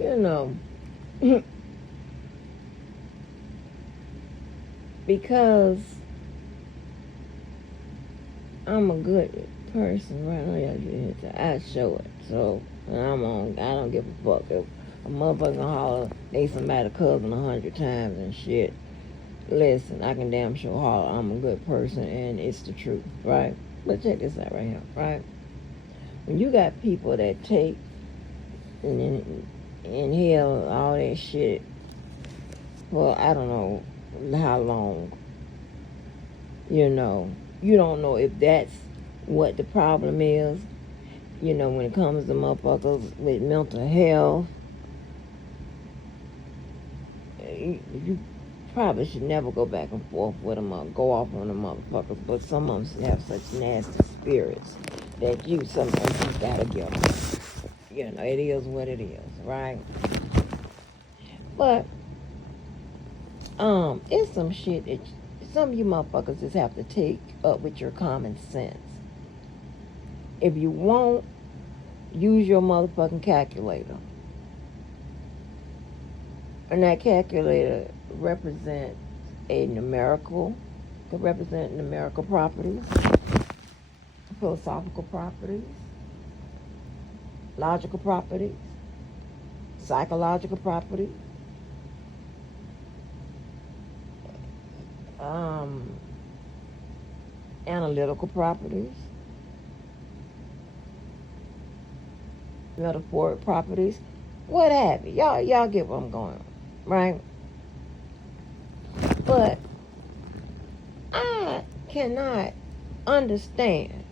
you know, because I'm a good person, right? I show it. So I don't give a fuck if a motherfucker holler they somebody cousin 100 times and shit. Listen, I can damn sure holler I'm a good person and it's the truth, right? But check this out right here, right? When you got people that take and inhale all that shit for I don't know how long, you know, you don't know if that's what the problem is. You know, when it comes to motherfuckers with mental health, you probably should never go back and forth with them or go off on the motherfuckers. But some of them have such nasty spirits that you sometimes you gotta get them. You know, it is what it is, right? But it's some shit that some of you motherfuckers just have to take up with your common sense. If you won't, use your motherfucking calculator. And that calculator represents a numerical, could represent numerical properties, philosophical properties, logical properties, psychological properties, analytical properties, metaphoric properties, what have you. Y'all get where I'm going, right? But I cannot understand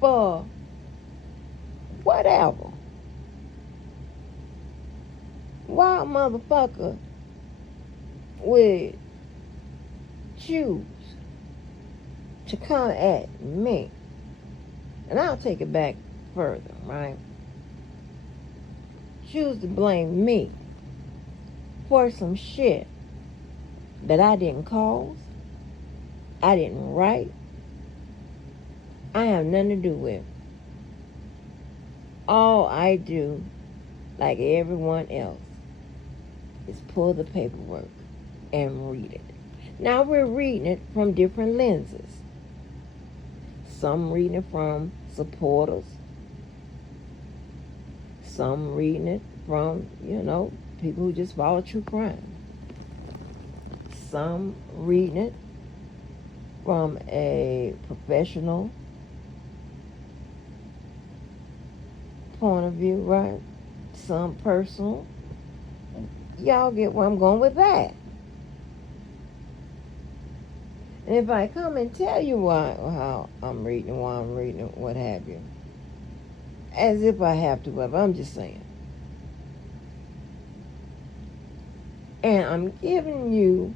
for whatever why a motherfucker would choose to come at me. And I'll take it back further, right? Choose to blame me for some shit that I didn't cause, I didn't write, I have nothing to do with. All I do, like everyone else, is pull the paperwork and read it. Now we're reading it from different lenses. Some reading it from supporters. Some reading it from, people who just follow true crime. Some reading it from a professional point of view, right? Some personal. Y'all get where I'm going with that. And if I come and tell you how I'm reading, why I'm reading, what have you, as if I have to, but I'm just saying. And I'm giving you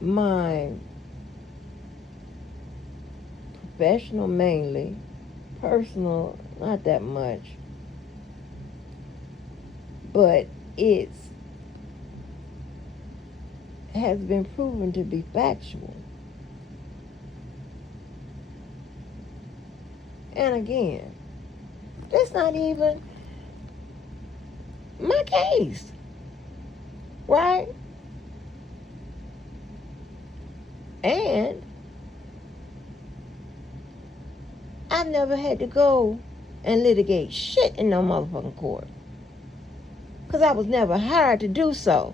my professional mainly, personal not that much, but it has been proven to be factual. And again, that's not even my case, right? And I've never had to go and litigate shit in no motherfucking court, because I was never hired to do so.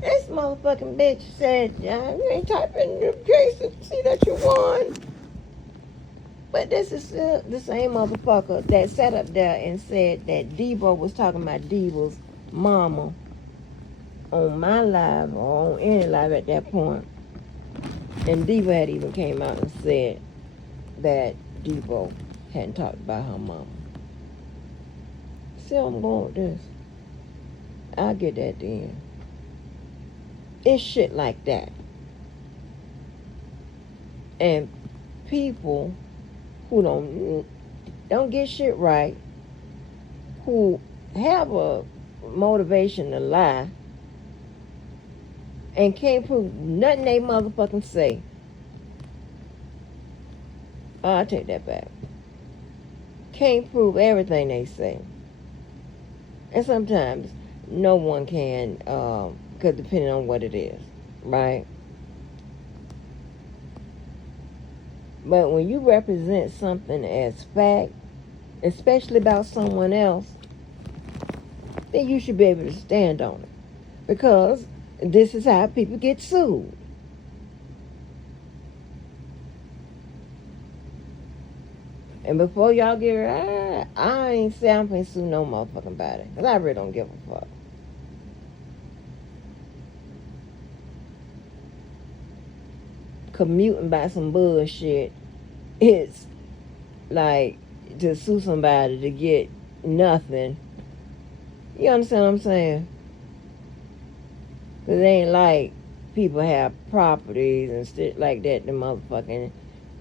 This motherfucking bitch said, you ain't typing the case to see that you won. But this is the same motherfucker that sat up there and said that Debo was talking about Debo's mama on my live or on any live at that point. And Debo had even came out and said that Debo hadn't talked about her mama. See how I'm going with this? I'll get that then. It's shit like that. And people who don't get shit right, who have a motivation to lie, and can't prove nothing they motherfucking say. Oh, I take that back. can't prove everything they say. And sometimes no one can, because depending on what it is, right? But when you represent something as fact, especially about someone else, then you should be able to stand on it. Because this is how people get sued. And before y'all get right, I ain't say I'm finna sue no motherfucking body. Because I really don't give a fuck. Commuting by some bullshit, it's like to sue somebody to get nothing. You understand what I'm saying? Because it ain't like people have properties and shit like that the motherfucking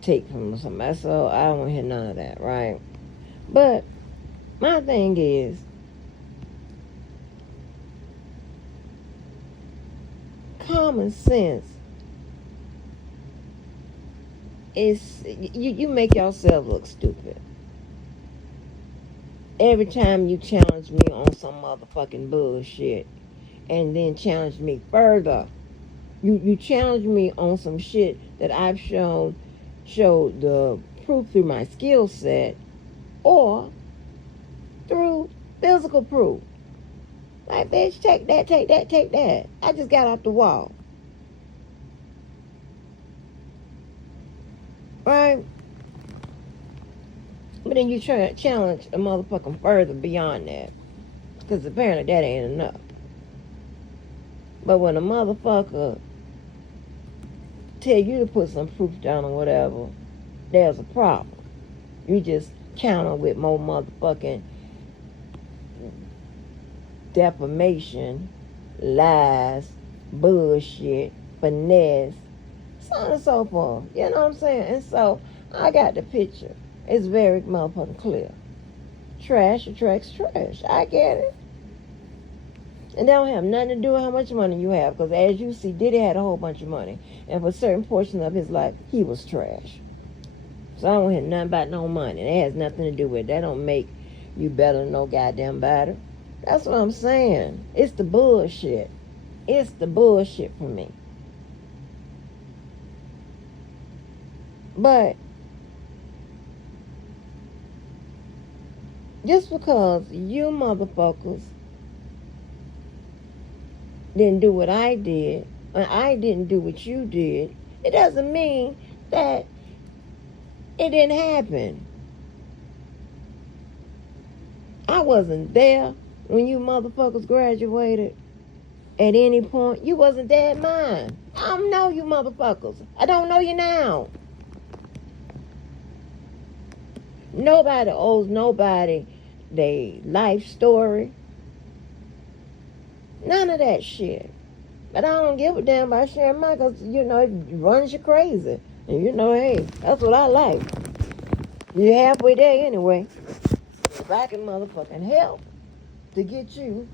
take from somebody. So I don't want to hear none of that, right? But my thing is, common sense is you make yourself look stupid. Every time you challenge me on some motherfucking bullshit and then challenge me further. You challenge me on some shit that I've showed the proof through my skill set or through physical proof. Like, bitch, take that, take that, take that. I just got off the wall. Right? But then you try to challenge a motherfucker further beyond that. Because apparently that ain't enough. But when a motherfucker tell you to put some proof down or whatever, there's a problem. You just counter with more motherfucking defamation, lies, bullshit, finesse, so on and so forth. You know what I'm saying? And so I got the picture. It's very motherfucking clear. Trash attracts trash. I get it. And that don't have nothing to do with how much money you have. Because as you see, Diddy had a whole bunch of money. And for a certain portion of his life, he was trash. So I don't hear nothing about no money. It has nothing to do with it. That don't make you better than no goddamn body. That's what I'm saying. It's the bullshit. It's the bullshit for me. But just because you motherfuckers didn't do what I did, and I didn't do what you did, it doesn't mean that it didn't happen. I wasn't there when you motherfuckers graduated at any point. You wasn't there at mine. I don't know you motherfuckers. I don't know you now. Nobody owes nobody their life story. None of that shit. But I don't give a damn about sharing mine because, you know, it runs you crazy. And you know, hey, that's what I like. You're halfway there anyway. If I can motherfucking help to get you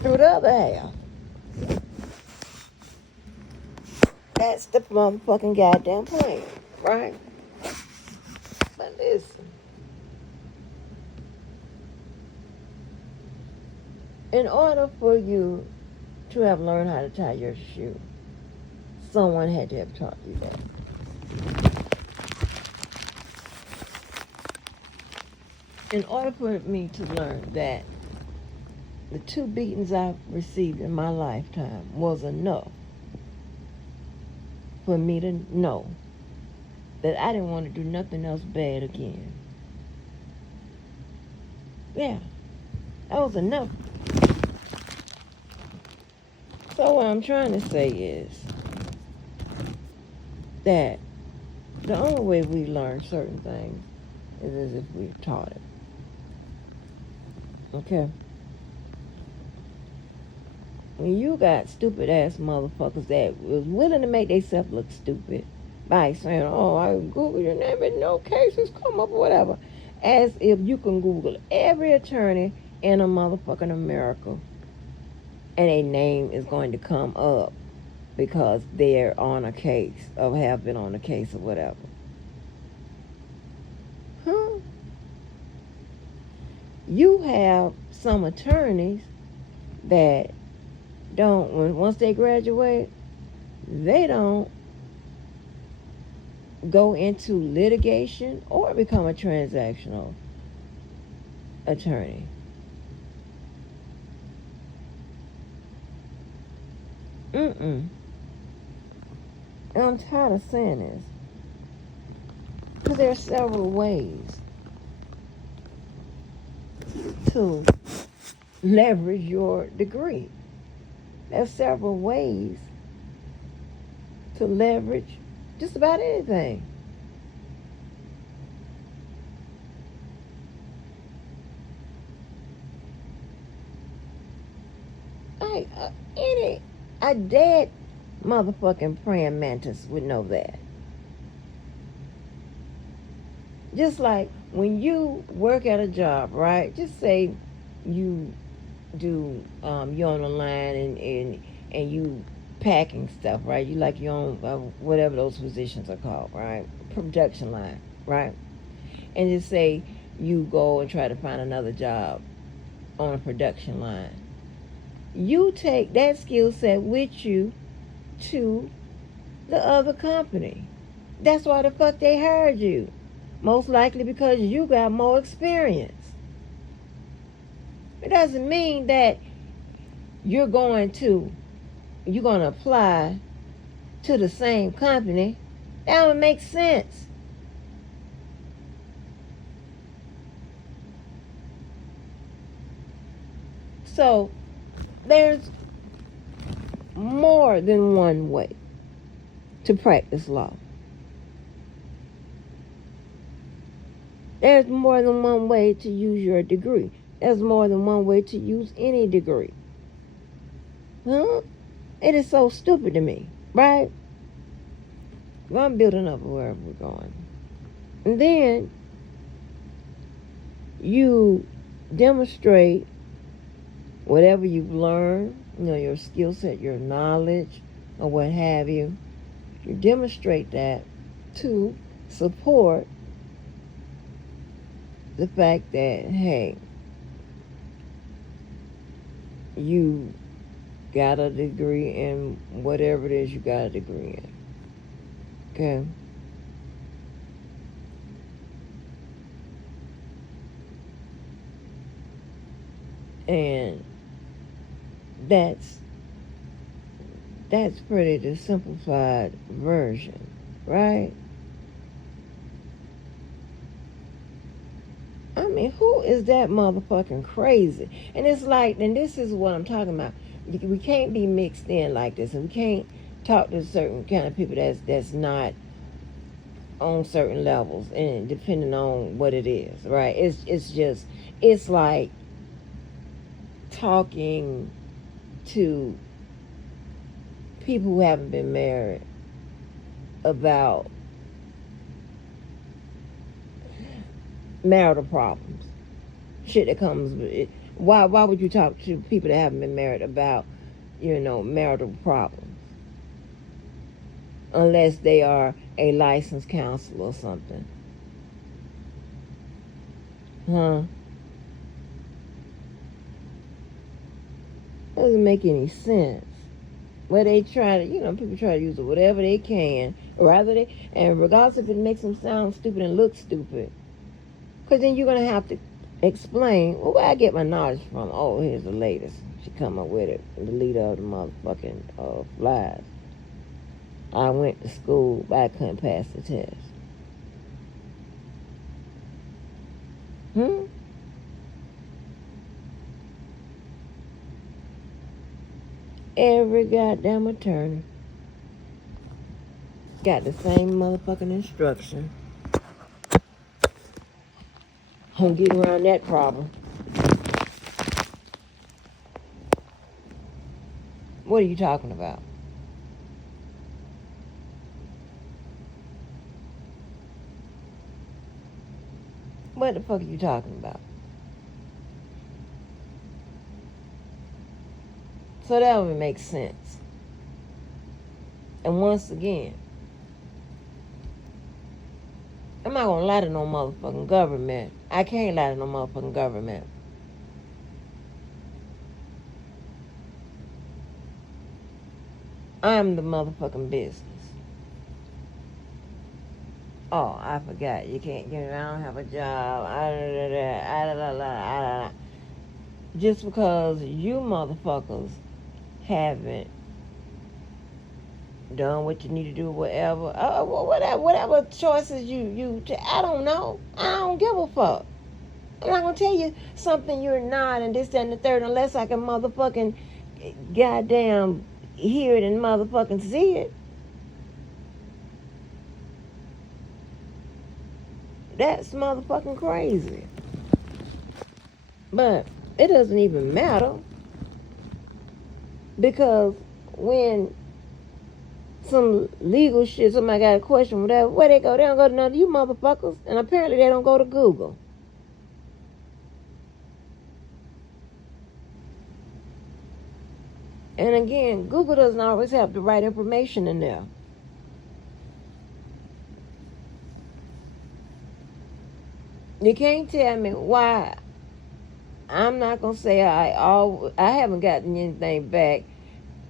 through the other half. That's the motherfucking goddamn point, right? But listen. In order for you to have learned how to tie your shoe, someone had to have taught you that. In order for me to learn that the 2 beatings I've received in my lifetime was enough for me to know that I didn't want to do nothing else bad again. Yeah, that was enough. So what I'm trying to say is that the only way we learn certain things is as if we've taught it. Okay? When you got stupid ass motherfuckers that was willing to make themselves look stupid by saying, oh, I Google your name and no cases come up or whatever. As if you can Google every attorney in a motherfucking America and a name is going to come up because they're on a case or have been on a case or whatever. Huh? You have some attorneys that don't, once they graduate, they don't go into litigation or become a transactional attorney. And I'm tired of saying this, because there are several ways to leverage your degree. There's several ways to leverage just about anything. A dead motherfucking praying mantis would know that. Just like when you work at a job, right? Just say you do, you're on the line and you packing stuff, right? You like your own, whatever those positions are called, right? Production line, right? And just say you go and try to find another job on a production line. You take that skill set with you to the other company. That's why the fuck they hired you. Most likely because you got more experience. It doesn't mean that you're going to apply to the same company. That don't make sense. So there's more than one way to practice law. There's more than one way to use your degree. There's more than one way to use any degree. Huh? It is so stupid to me, right? Well, I'm building up wherever we're going. And then you demonstrate whatever you've learned, your skill set, your knowledge, or what have you. You demonstrate that to support the fact that, hey, you got a degree in whatever it is you got a degree in. Okay? And that's pretty the simplified version, right? I mean, who is that motherfucking crazy? And it's like, and this is what I'm talking about. We can't be mixed in like this, and we can't talk to certain kind of people that's not on certain levels, and depending on what it is, right? It's like talking to people who haven't been married about marital problems. Shit that comes with it. Why would you talk to people that haven't been married about, marital problems? Unless they are a licensed counselor or something. Huh? Doesn't make any sense. Where they try to, people try to use whatever they can, and regardless if it makes them sound stupid and look stupid, because then you're going to have to explain, well, where I get my knowledge from. Oh, here's the latest. She come up with it. The leader of the motherfucking flies. I went to school, but I couldn't pass the test. Every goddamn attorney got the same motherfucking instruction on getting around that problem. What are you talking about? What the fuck are you talking about? So that would make sense. And once again, I'm not gonna lie to no motherfucking government. I can't lie to no motherfucking government. I'm the motherfucking business. Oh, I forgot. You can't get. I don't have a job. Just because you motherfuckers haven't done what you need to do, whatever choices I don't know. I don't give a fuck. I'm not gonna tell you something you're not, and this, that, and the third, unless I can motherfucking goddamn hear it and motherfucking see it. That's motherfucking crazy. But it doesn't even matter, because when some legal shit, somebody got a question, whatever, where they go? They don't go to none of you motherfuckers, and apparently they don't go to Google. And again, Google doesn't always have the right information in there. You can't tell me why. I'm not gonna say I haven't gotten anything back.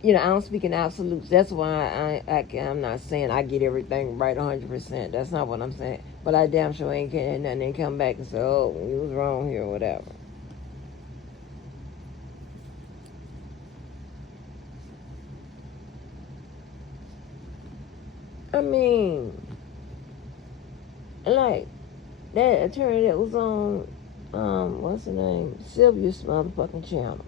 You know, I don't speak in absolutes. That's why I'm not saying I get everything right 100%. That's not what I'm saying. But I damn sure ain't getting nothing and come back and say, oh, you was wrong here or whatever. I mean, like, that attorney that was on, what's her name? Sylvia's motherfucking channel.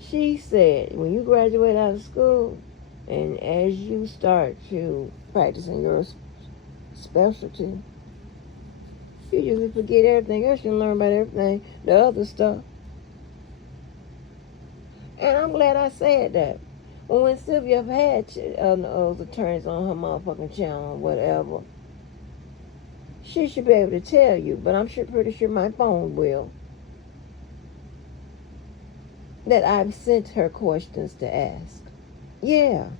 She said, when you graduate out of school, and as you start to practicing your specialty, you usually forget everything else. You learn about everything, the other stuff. And I'm glad I said that. When Sylvia had those attorneys on her motherfucking channel or whatever, she should be able to tell you, but I'm pretty sure my phone will, that I've sent her questions to ask. Yeah.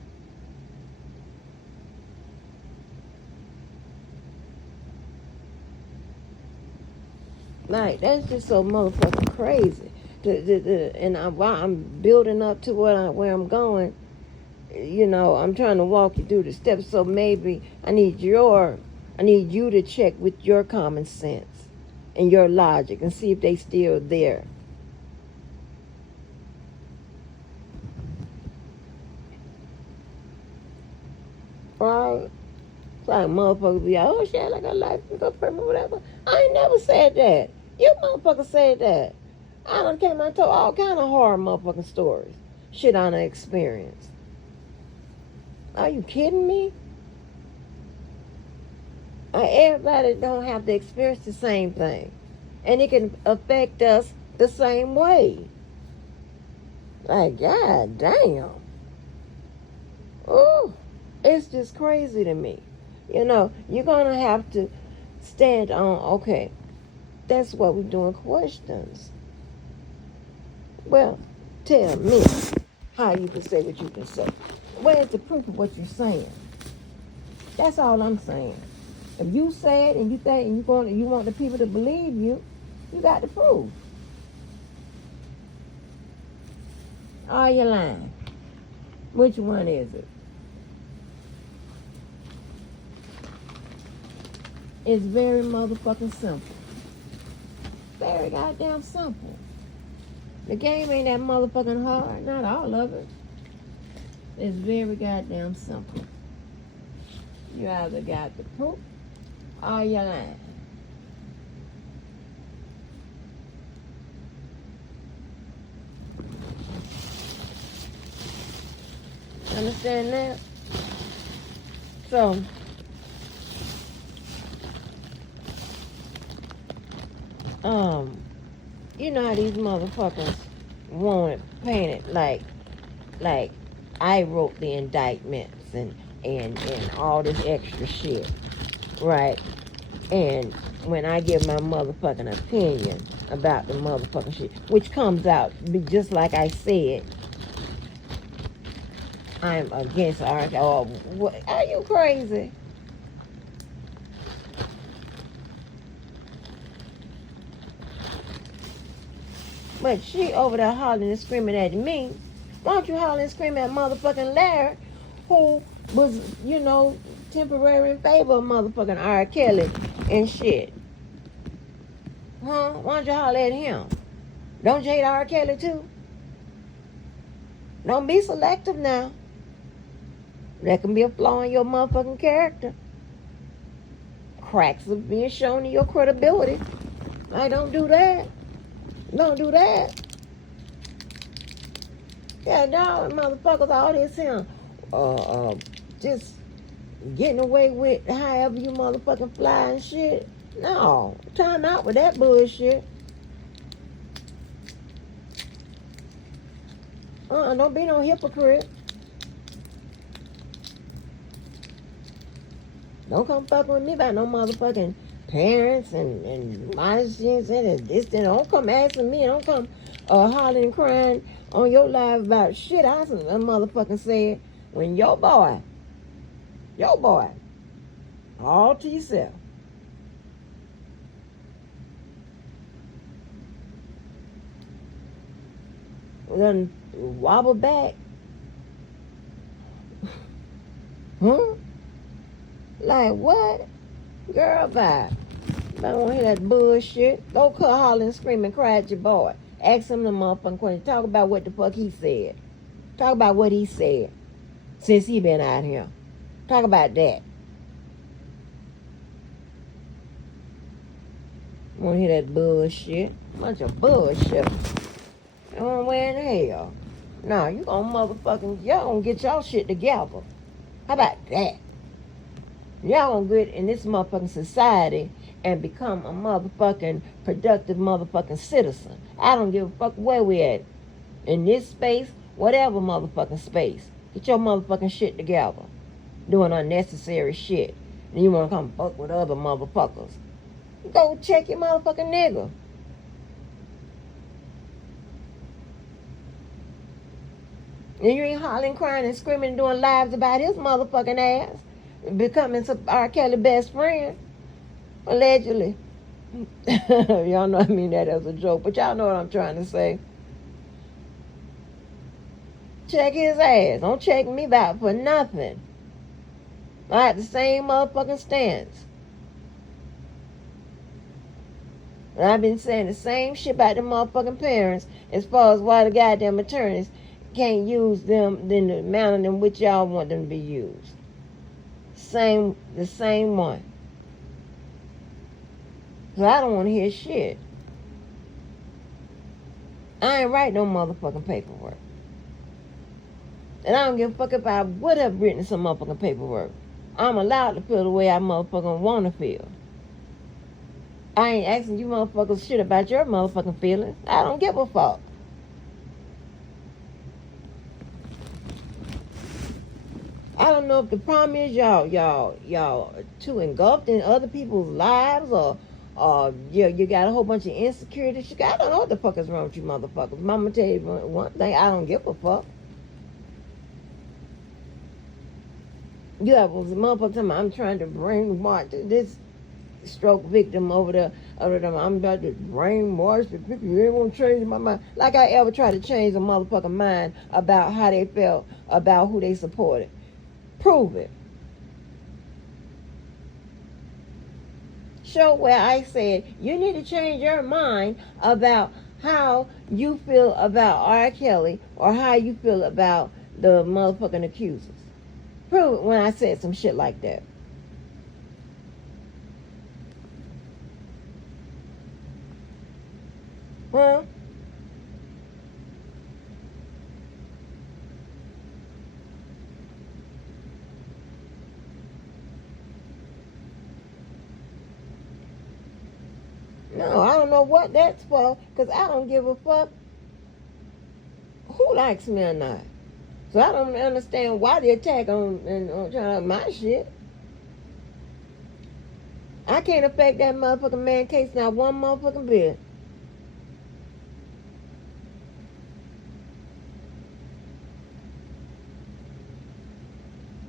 Like, that's just so motherfucking crazy. And while I'm building up to where I'm going, you know, I'm trying to walk you through the steps. So maybe I need you to check with your common sense and your logic and see if they still there. Right? It's like motherfuckers be like, oh shit, I got life, go permit, whatever. I ain't never said that. You motherfuckers said that. I done came and told all kind of horror motherfucking stories. Shit I done experienced. Are you kidding me? Everybody don't have to experience the same thing. And it can affect us the same way. Like, god damn. Ooh, it's just crazy to me. You know, you're going to have to stand on, okay, that's what we're doing, questions. Well, tell me how you can say what you can say. Where's the proof of what you're saying? That's all I'm saying. If you say it and you think and you want the people to believe you, you got the proof. Are you lying? Which one is it? It's very motherfucking simple. Very goddamn simple. The game ain't that motherfucking hard. Not all of it. It's very goddamn simple. You either got the proof or you're lying. Understand that? So, you know how these motherfuckers want it painted like I wrote the indictments and all this extra shit, right? And when I give my motherfucking opinion about the motherfucking shit, which comes out just like I said, I'm against art. Oh, what, are you crazy? But she over there hollering and screaming at me. Why don't you holler and scream at motherfucking Larry, who was, temporary in favor of motherfucking R. Kelly and shit? Huh? Why don't you holler at him? Don't you hate R. Kelly too? Don't be selective now. That can be a flaw in your motherfucking character. Cracks of being shown in your credibility. Like, don't do that. Don't do that. Yeah, dog, motherfuckers, all this here, just getting away with however you motherfucking fly and shit. No, time out with that bullshit. Don't be no hypocrite. Don't come fucking with me about no motherfucking parents and monsters and this. Don't come asking me. Don't come hollering and crying on your live about shit I motherfucking said when your boy, all to yourself. Then wobble back. Huh? Like what? Girl, bye. I don't want to hear that bullshit. Don't cut hollering, screaming, cry at your boy. Ask him the motherfucking question. Talk about what the fuck he said. Talk about what he said since he been out here. Talk about that. I want to hear that bullshit. Bunch of bullshit. Where in the hell? Nah, y'all gonna get y'all shit together. How about that? Y'all gonna get in this motherfucking society and become a motherfucking productive motherfucking citizen. I don't give a fuck where we at. In this space, whatever motherfucking space. Get your motherfucking shit together. Doing unnecessary shit. And you wanna come fuck with other motherfuckers. Go check your motherfucking nigga. And you ain't hollering, crying, and screaming and doing lives about his motherfucking ass. Becoming R. Kelly best friend. Allegedly. Y'all know I mean that as a joke, but y'all know what I'm trying to say. Check his ass. Don't check me about for nothing. I had the same motherfucking stance. And I've been saying the same shit about the motherfucking parents as far as why the goddamn attorneys can't use them in the manner in which y'all want them to be used. The same one. Cause I don't want to hear shit. I ain't write no motherfucking paperwork. And I don't give a fuck if I would have written some motherfucking paperwork. I'm allowed to feel the way I motherfucking want to feel. I ain't asking you motherfuckers shit about your motherfucking feelings. I don't give a fuck. I don't know if the problem is y'all too engulfed in other people's lives or you got a whole bunch of insecurities. I don't know what the fuck is wrong with you motherfuckers. Mama tell you one thing, I don't give a fuck. You have a motherfucker talking about I'm trying to brainwash this stroke victim over there. I'm about to brainwash the people. You ain't gonna change my mind. Like I ever tried to change a motherfucking mind about how they felt about who they supported. Prove it. Show where I said you need to change your mind about how you feel about R. Kelly or how you feel about the motherfucking accusers. Prove it when I said some shit like that. Huh? No, I don't know what that's for, because I don't give a fuck who likes me or not. So I don't understand why the attack on my shit. I can't affect that motherfucking man case not one motherfucking bit.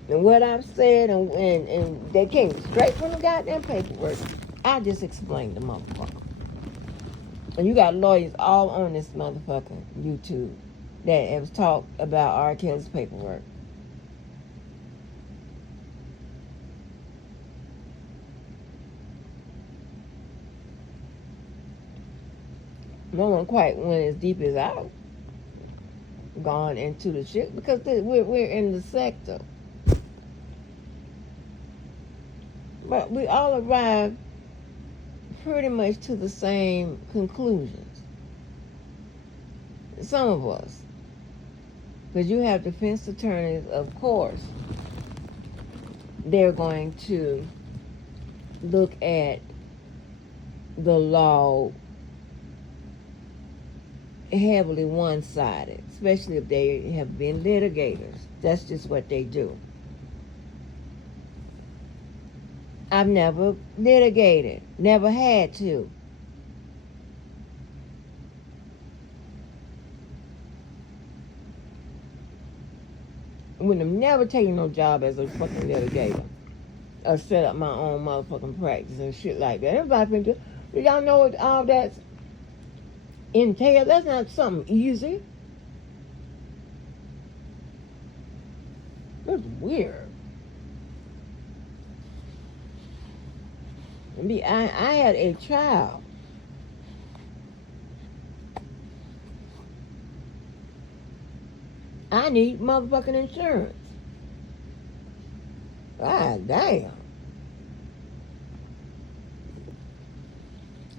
And what I've said, and they came straight from the goddamn paperwork. I just explained the motherfucker. And you got lawyers all on this motherfucking YouTube that have talked about R. Kelly's paperwork. No one quite went as deep as I've gone into the shit because we're in the sector. But we all arrived pretty much to the same conclusions. Some of us. Because you have defense attorneys, of course. They're going to look at the law heavily one-sided, especially if they have been litigators. That's just what they do. I've never litigated, never had to. I wouldn't have never taken no job as a fucking litigator or set up my own motherfucking practice and shit like that. Everybody think, do y'all know what all that's entail? That's not something easy. That's weird. I had a child. I need motherfucking insurance. God damn.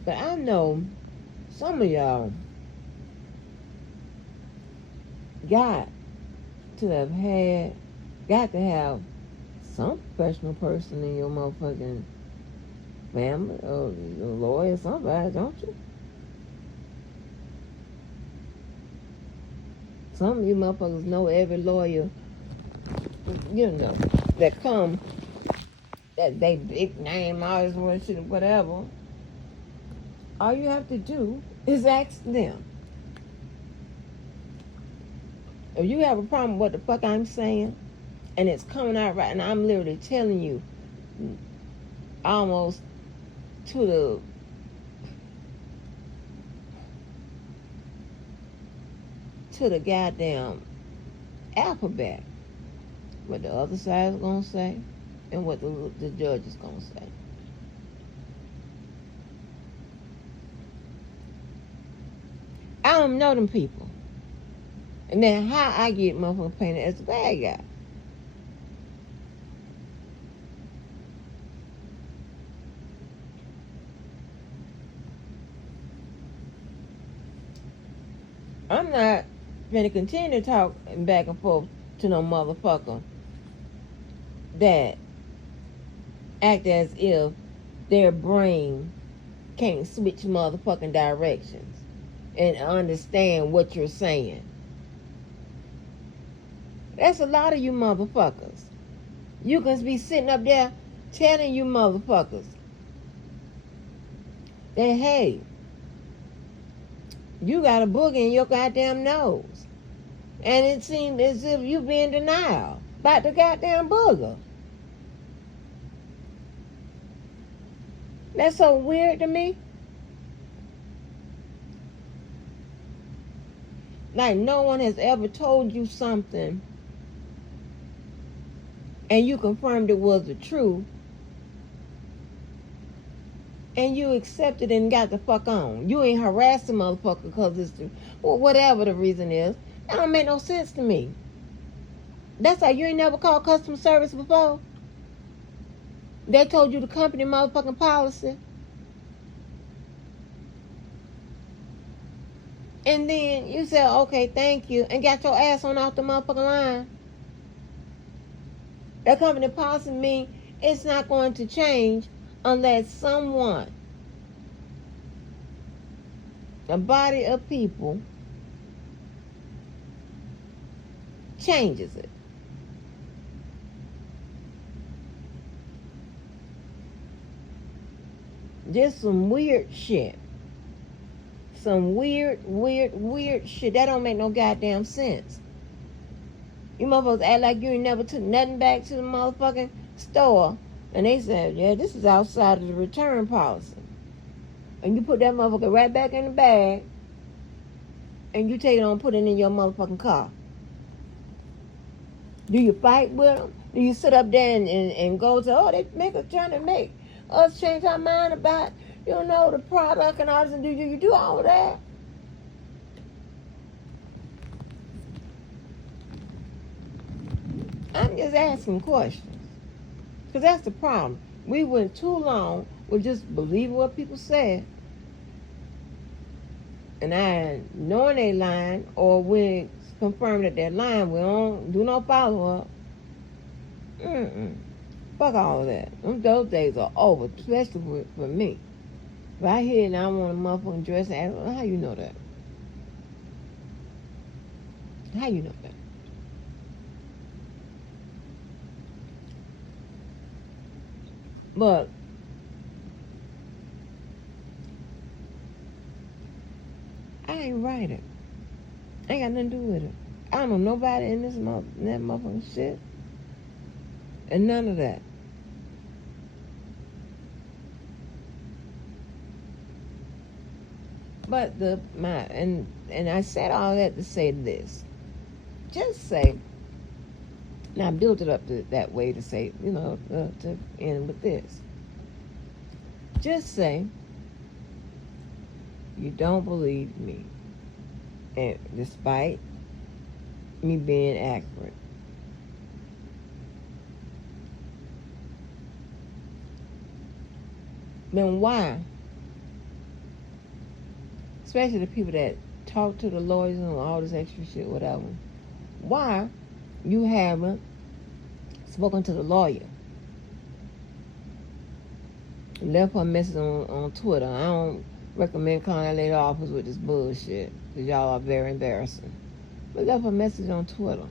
But I know some of y'all got to have some professional person in your motherfucking family or a lawyer, somebody, don't you? Some of you motherfuckers know every lawyer, that come, that they big name, all this one shit, whatever. All you have to do is ask them. If you have a problem with what the fuck I'm saying, and it's coming out right, and I'm literally telling you almost to the goddamn alphabet what the other side is going to say and what the judge is going to say. I don't know them people. And then how I get motherfucking painted as a bad guy. I'm not going to continue to talk back and forth to no motherfucker that act as if their brain can't switch motherfucking directions and understand what you're saying. That's a lot of you motherfuckers. You can be sitting up there telling you motherfuckers that, hey, you got a booger in your goddamn nose. And it seems as if you be in denial about the goddamn booger. That's so weird to me. Like no one has ever told you something and you confirmed it was the truth and you accepted it and got the fuck on. You ain't harassing motherfucker because it's whatever the reason is. That don't make no sense to me. That's how you ain't never called customer service before? They told you the company motherfucking policy. And then you said, okay, thank you, and got your ass on off the motherfucking line. That company policy means it's not going to change unless someone, a body of people, changes it. Just some weird shit. Some weird shit. That don't make no goddamn sense. You motherfuckers act like you ain't never took nothing back to the motherfucking store. And they said, yeah, this is outside of the return policy. and you put that motherfucker right back in the bag, and you take it on and put it in your motherfucking car. Do you fight with them? Do you sit up there and go to, oh, they trying to make us change our mind about, the product and all this, and do you do all of that? I'm just asking questions. Because that's the problem. We went too long with just believing what people said. And I knowing they lying, or we confirm that they're lying, we don't do no follow-up. Fuck all of that. Those days are over, especially for me. If I hear it and I want a motherfucking dress, and ask, well, how you know that? How you know that? But I ain't writing. I ain't got nothing to do with it. I don't know nobody in that motherfucking shit. And none of that. But and I said all that to say this. Just say, now I built it up that way to say, to end with this. Just say, you don't believe me, and despite me being accurate. Then why? Especially the people that talk to the lawyers and all this extra shit, whatever. Why you haven't spoken to the lawyer? Left her a message on Twitter. I don't recommend calling that lady office with this bullshit, because y'all are very embarrassing. But left her a message on Twitter.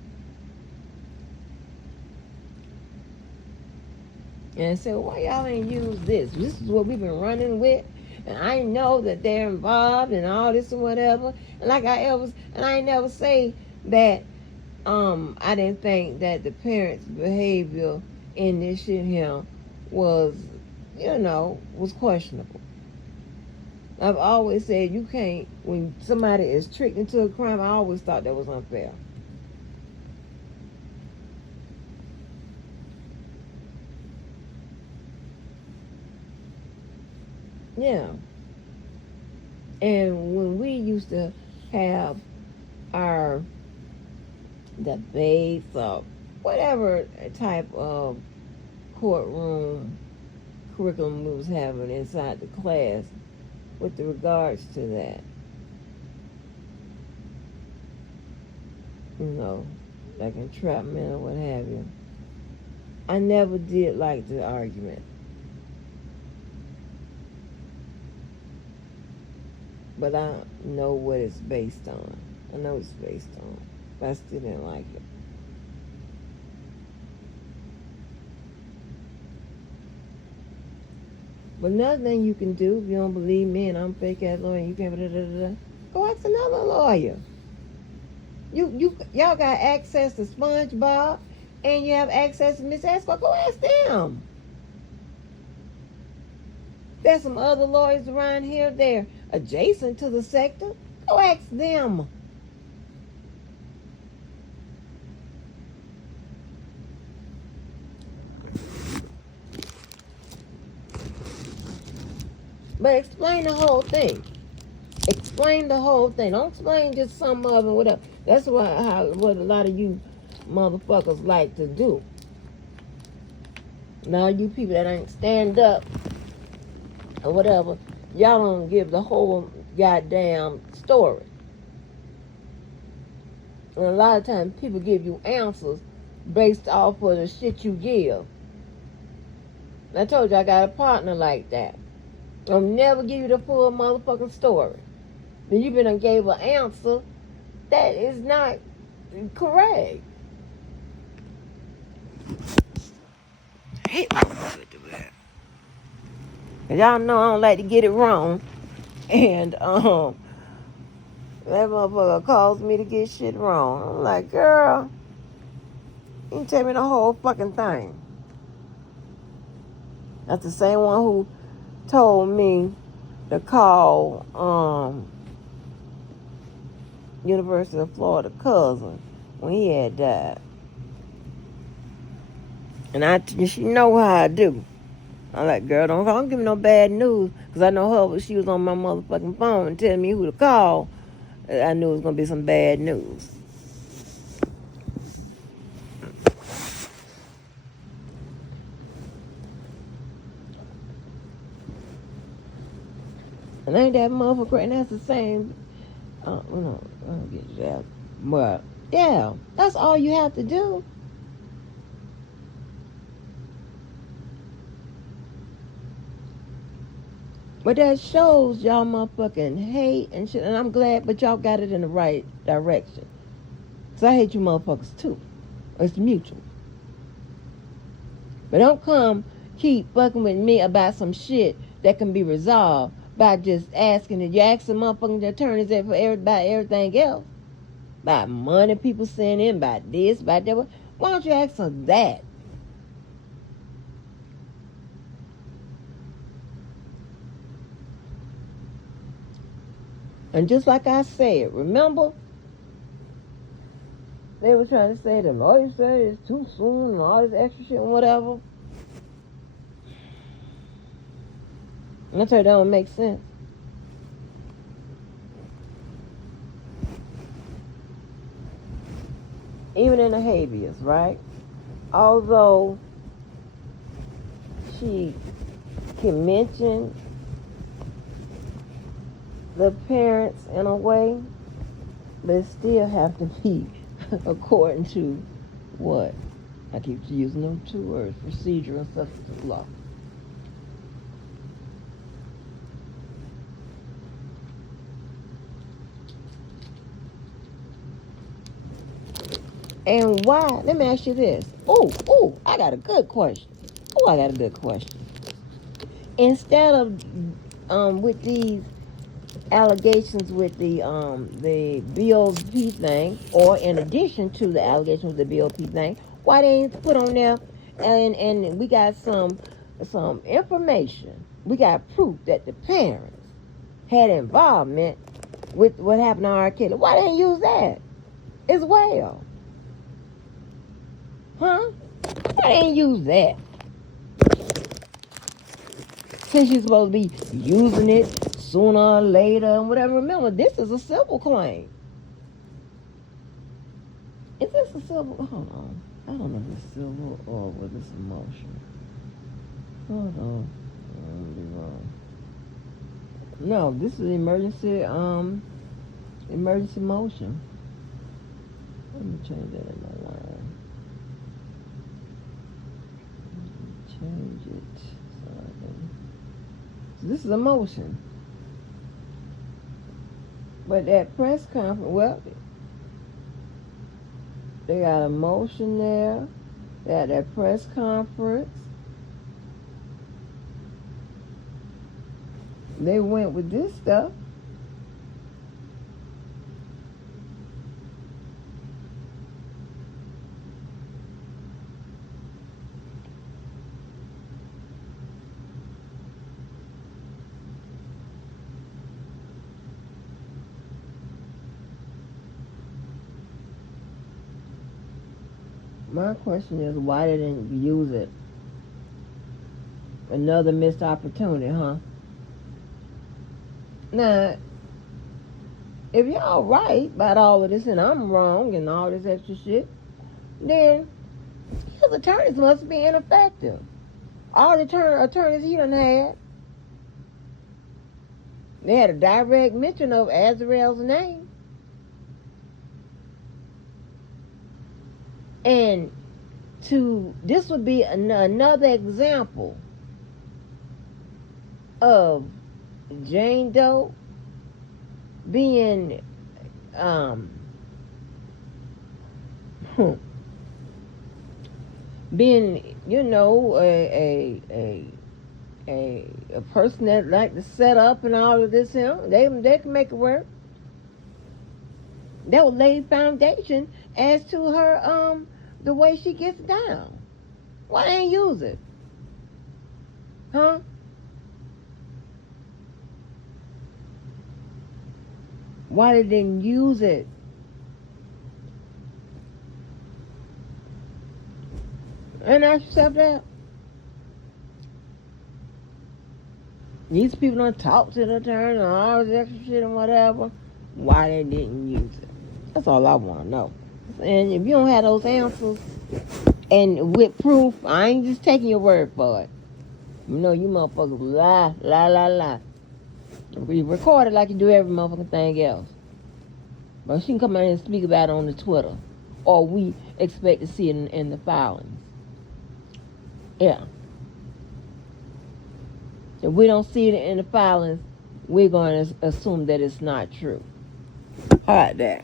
And said, why y'all ain't use this? This is what we've been running with. And I know that they're involved in all this and whatever. And I ain't never say that I didn't think that the parents' behavior in this shit here was questionable. I've always said you can't, when somebody is tricked into a crime, I always thought that was unfair. Yeah. And when we used to have our debates or whatever type of courtroom curriculum we was having inside the class with regards to that, like entrapment or what have you, I never did like the argument. But I know what it's based on. I know it's based on. But I still didn't like it. But another thing you can do, if you don't believe me and I'm a fake ass lawyer and you can't go ask another lawyer. Y'all got access to SpongeBob and you have access to Miss Escort. Go ask them. There's some other lawyers around here. They're adjacent to the sector. Go ask them. But explain the whole thing. Explain the whole thing. Don't explain just some of it, whatever. That's what a lot of you motherfuckers like to do. Now you people that ain't stand up or whatever, y'all don't give the whole goddamn story. And a lot of times people give you answers based off of the shit you give. And I told you I got a partner like that. I'll never give you the full motherfucking story. Then you been and gave an answer that is not correct. I hate when people do that. And y'all know I don't like to get it wrong. And that motherfucker calls me to get shit wrong. I'm like, girl, you can tell me the whole fucking thing. That's the same one who told me to call University of Florida cousin when he had died. And she know how I do. I'm like, girl, don't give me no bad news. Because I know her, she was on my motherfucking phone and telling me who to call. I knew it was going to be some bad news. And ain't that motherfucker great? And that's the same, I don't get that. But, yeah, that's all you have to do. But that shows y'all motherfucking hate and shit. And I'm glad, but y'all got it in the right direction. Because I hate you motherfuckers too. It's mutual. But don't keep fucking with me about some shit that can be resolved by just asking it. You ask the motherfucking attorneys that for about everything else. About money people send in, about this, about that. Why don't you ask them that? And just like I said, remember? They were trying to say that all you say is too soon and all this extra shit and whatever. And I tell you, that don't make sense. Even in the habeas, right? Although she can mention the parents in a way, but it still have to be according to what? I keep using them two words, procedure and substantive law. And why? Let me ask you this. I got a good question. Instead of with these allegations with the BOP thing, or in addition to the allegations with the BOP thing, why they ain't put on there and we got some information. We got proof that the parents had involvement with what happened to R. Kelly. Why they ain't use that as well? Huh? Why they ain't use that? Since you're supposed to be using it sooner or later and whatever. Remember, this is a civil claim. Is this a civil? Hold on. I don't know if it's civil or whether it's emotional. Hold on. I'm be wrong. No, this is emergency motion. Let me change that in my line. Change it so I can. So this is a motion. But that press conference, well, they got a motion there. They had that press conference. They went with this stuff. My question is, why didn't you use it? Another missed opportunity, huh? Now, if y'all right about all of this and I'm wrong and all this extra shit, then his attorneys must be ineffective. All the attorneys he done had, they had a direct mention of Azrael's name. And this would be another example of Jane Doe being being, a person that like to set up and all of this, they can make it work. That would lay foundation as to her the way she gets down. Why they ain't use it? Huh? Why they didn't use it? And ask yourself that. These people don't talk to the attorney and all this extra shit and whatever. Why they didn't use it? That's all I want to know. And if you don't have those answers and with proof, I ain't just taking your word for it. You know, you motherfuckers lie. We record it like you do every motherfucking thing else. But she can come out and speak about it on the Twitter. Or we expect to see it in the filings. Yeah. If we don't see it in the filings, we're going to assume that it's not true. All right, there.